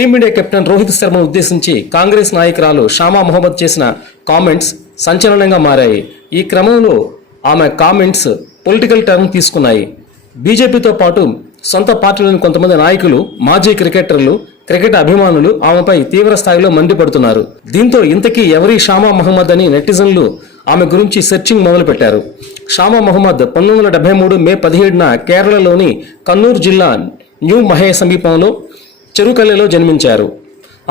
Team India captain Rohit శర్మను ఉద్దేశించి కాంగ్రెస్ నాయకురాలు షామా మొహమ్మద్ చేసిన కామెంట్స్ సంచలనంగా మారాయి. ఈ క్రమంలో ఆమె కామెంట్స్ పొలిటికల్ టర్న్ తీసుకున్నాయి. బీజేపీతో పాటు సొంత పార్టీలోని కొంతమంది నాయకులు, మాజీ క్రికెటర్లు, క్రికెట్ అభిమానులు ఆమెపై తీవ్ర స్థాయిలో మండిపడుతున్నారు. దీంతో ఇంతకీ ఎవరి షామా మొహమ్మద్ అని నెటిజన్లు ఆమె గురించి సెర్చింగ్ మొదలుపెట్టారు. షామా మొహమ్మద్ 1973 మే 17న కేరళలోని కన్నూర్ జిల్లా న్యూ మహే సమీపంలో చెరుకల్లెలో జన్మించారు.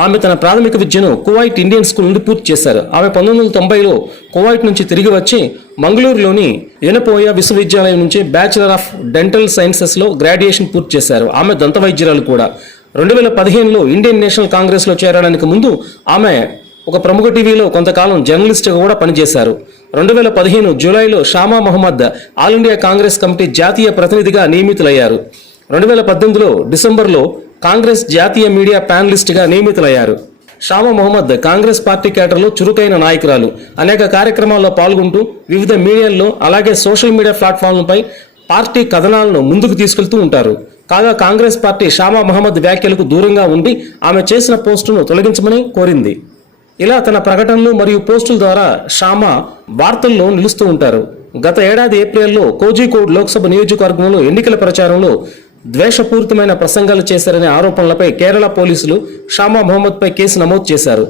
ఆమె తన ప్రాథమిక విద్యను కువైట్ ఇండియన్ స్కూల్ నుండి పూర్తి చేశారు. ఆమె 1990లో కువైట్ నుంచి తిరిగి వచ్చి మంగళూరులోని ఎనపోయ విశ్వవిద్యాలయం నుంచి బ్యాచిలర్ ఆఫ్ డెంటల్ సైన్సెస్లో గ్రాడ్యుయేషన్ పూర్తి చేశారు. ఆమె దంత వైద్యురాలు కూడా. 2015లో ఇండియన్ నేషనల్ కాంగ్రెస్లో చేరడానికి ముందు ఆమె ఒక ప్రముఖ టీవీలో కొంతకాలం జర్నలిస్ట్గా కూడా పనిచేశారు. 2015 జూలైలో Shama Mohammed all India Congress committee జాతీయ ప్రతినిధిగా నియమితులయ్యారు. 2018లో డిసెంబర్లో కాంగ్రెస్ జాతీయ మీడియా ప్యానలిస్ట్గా నియమితులయ్యారు. షామా మొహమ్మద్ కాంగ్రెస్ పార్టీ కేడర్లో చురుకైన నాయకురాలు. అనేక కార్యక్రమాల్లో పాల్గొంటూ వివిధ మీడియాల్లో అలాగే సోషల్ మీడియా ప్లాట్ఫామ్లపై పార్టీ కథనాలను ముందుకు తీసుకెళ్తూ ఉంటారు. కాగా కాంగ్రెస్ పార్టీ షామా మొహమ్మద్ వ్యాఖ్యలకు దూరంగా ఉండి ఆమె చేసిన పోస్టును తొలగించమని కోరింది. ఇలా తన ప్రకటనలు మరియు పోస్టుల ద్వారా షామా వార్తల్లో నిలుస్తూ ఉంటారు. గత ఏడాది ఏప్రిల్లో కోజికోడ్ లోక్సభ నియోజకవర్గంలో ఎన్నికల ప్రచారంలో ద్వేషపూరితమైన ప్రసంగాలు చేశారనే ఆరోపణలపై కేరళ పోలీసులు షామా మొహమ్మద్పై కేసు నమోదు చేశారు.